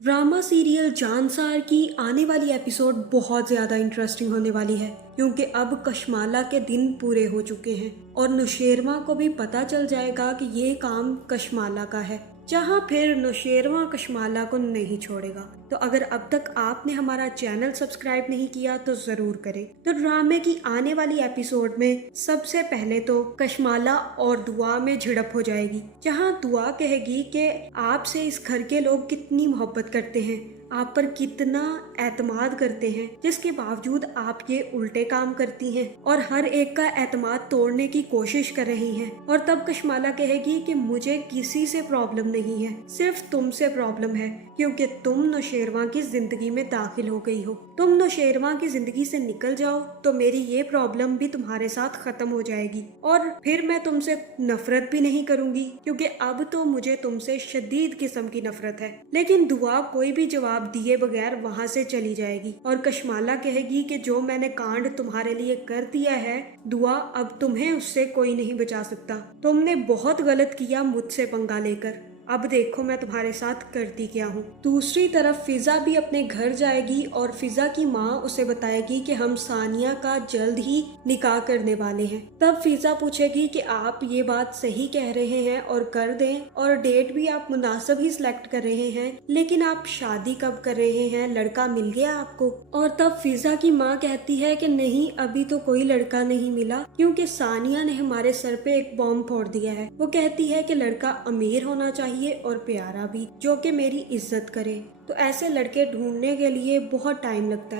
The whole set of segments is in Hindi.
ड्रामा सीरियल जानसार की आने वाली एपिसोड बहुत ज़्यादा इंटरेस्टिंग होने वाली है क्योंकि अब कशमाला के दिन पूरे हो चुके हैं और नुशेरवा को भी पता चल जाएगा कि ये काम कशमाला का है, जहाँ फिर नुशेरवा कशमाला को नहीं छोड़ेगा। तो अगर अब तक आपने हमारा चैनल सब्सक्राइब नहीं किया तो ज़रूर करें। तो ड्रामे की आने वाली एपिसोड में सबसे पहले तो कशमाला और दुआ में झड़प हो जाएगी, जहाँ दुआ कहेगी कि आपसे इस घर के लोग कितनी मोहब्बत करते हैं, आप पर कितना एतमाद करते हैं, जिसके बावजूद आप ये उल्टे काम करती हैं और हर एक का एतमाद तोड़ने की कोशिश कर रही हैं। और तब कशमाला कहेगी कि मुझे किसी से प्रॉब्लम नहीं है, सिर्फ तुमसे प्रॉब्लम है क्योंकि तुम नौशेरवा की जिंदगी में दाखिल हो गई हो। तुम नौशेरवा की जिंदगी से निकल जाओ तो मेरी ये प्रॉब्लम भी तुम्हारे साथ खत्म हो जाएगी और फिर मैं तुमसे नफरत भी नहीं करूंगी क्योंकि अब तो मुझे तुमसे शदीद किस्म की नफरत है। लेकिन दुआ कोई भी जवाब दिए बगैर वहां से चली जाएगी और कशमाला कहेगी कि जो मैंने कांड तुम्हारे लिए कर दिया है दुआ, अब तुम्हें उससे कोई नहीं बचा सकता। तुमने बहुत गलत किया मुझसे पंगा लेकर, अब देखो मैं तुम्हारे साथ करती क्या हूँ। दूसरी तरफ फिजा भी अपने घर जाएगी और फिजा की माँ उसे बताएगी कि हम सानिया का जल्द ही निकाह करने वाले हैं। तब फिजा पूछेगी कि आप ये बात सही कह रहे हैं और कर दें, और डेट भी आप मुनासिब ही सिलेक्ट कर रहे हैं, लेकिन आप शादी कब कर रहे हैं, लड़का मिल गया आपको? और तब फिजा की माँ कहती है कि नहीं, अभी तो कोई लड़का नहीं मिला क्योंकि सानिया ने हमारे सर पे एक बॉम्ब फोड़ दिया है। वो कहती है कि लड़का अमीर होना चाहिए और प्यारा भी, जो कि मेरी इज्जत करे। तो ऐसे लड़के ढूंढने के लिए बहुत टाइम लगता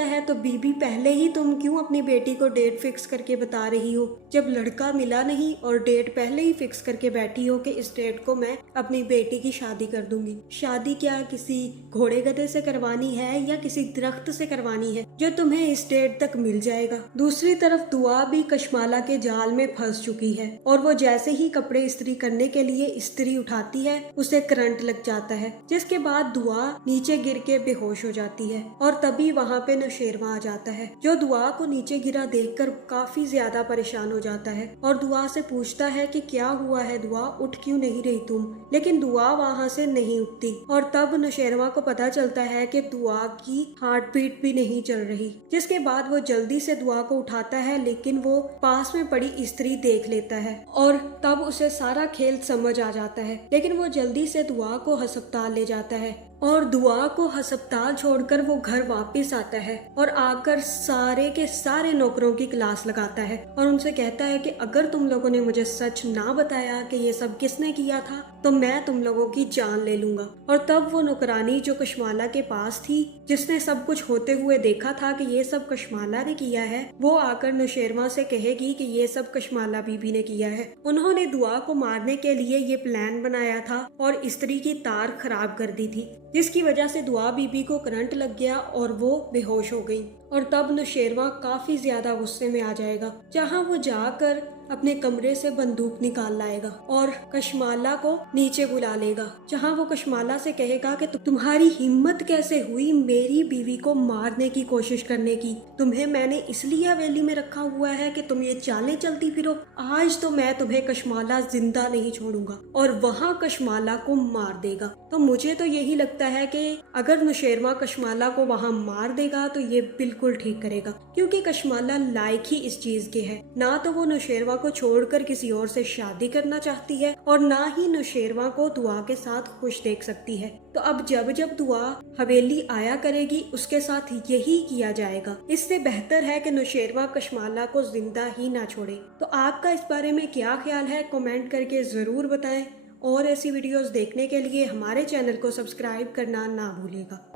है। तो बीबी पहले ही तुम क्यों अपनी बेटी को डेट फिक्स करके बता रही हो, जब लड़का मिला नहीं और डेट पहले ही फिक्स करके बैठी हो कि इस डेट को मैं अपनी बेटी की शादी कर दूंगी। शादी क्या किसी घोड़े गधे से करवानी है या किसी दरख्त से करवानी है जो तुम्हें इस डेट तक मिल जाएगा। दूसरी तरफ दुआ भी कशमाला के जाल में फंस चुकी है और वो जैसे ही कपड़े इस्त्री करने के लिए इस्त्री उठाती है उसे करंट लग जाता है, जिसके बाद दुआ नीचे गिर के बेहोश हो जाती है। और तभी वहाँ पे नौशेरवा आ जाता है, जो दुआ को नीचे गिरा देखकर काफी ज्यादा परेशान हो जाता है और दुआ से पूछता है कि क्या हुआ है दुआ, उठ क्यों नहीं रही तुम? लेकिन दुआ वहाँ से नहीं उठती और तब नौशेरवा को पता चलता है कि दुआ की हार्ट बीट भी नहीं चल रही, जिसके बाद वो जल्दी से दुआ को उठाता है, लेकिन वो पास में पड़ी इस्त्री देख लेता है और तब उसे सारा खेल समझ आ जाता है। लेकिन वो जल्दी से दुआ को अस्पताल ले जाता है और दुआ को अस्पताल छोड़कर वो घर वापस आता है और आकर सारे के सारे नौकरों की क्लास लगाता है और उनसे कहता है कि अगर तुम लोगों ने मुझे सच ना बताया कि ये सब किसने किया था तो मैं तुम लोगों की जान ले लूंगा। और तब वो नौकरानी जो कशमाला के पास थी, जिसने सब कुछ होते हुए देखा था कि ये सब कशमाला ने किया है, वो आकर नौशेरवा से कहेगी कि ये सब कशमाला बीबी ने किया है। उन्होंने दुआ को मारने के लिए ये प्लान बनाया था और इस्त्री की तार खराब कर दी थी, जिसकी वजह से दुआ बीबी को करंट लग गया और वो बेहोश हो गई। और तब नौशेरवा काफी ज्यादा गुस्से में आ जाएगा, जहां वो जाकर अपने कमरे से बंदूक निकाल लाएगा और कशमाला को नीचे बुला लेगा, जहां वो कशमाला से कहेगा कि तुम्हारी हिम्मत कैसे हुई मेरी बीवी को मारने की कोशिश करने की? तुम्हें मैंने इसलिए हवेली में रखा हुआ है कि तुम ये चालें चलती फिरो। आज तो मैं तुम्हें कशमाला जिंदा नहीं छोड़ूंगा। और वहाँ कशमाला को मार देगा। तो मुझे तो यही लगता है कि अगर नौशेरवा कशमाला को वहाँ मार देगा तो ये बिल्कुल ठीक करेगा, क्योंकि कशमाला लायक ही इस चीज के है। ना तो वो नौशेरवा को छोड़कर किसी और से शादी करना चाहती है और ना ही नौशेरवा को दुआ के साथ खुश देख सकती है। तो अब जब जब दुआ हवेली आया करेगी उसके साथ यही किया जाएगा। इससे बेहतर है कि नौशेरवा कशमाला को जिंदा ही ना छोड़े। तो आपका इस बारे में क्या ख्याल है, कमेंट करके जरूर बताएं और ऐसी वीडियोस देखने के लिए हमारे चैनल को सब्सक्राइब करना ना भूलिएगा।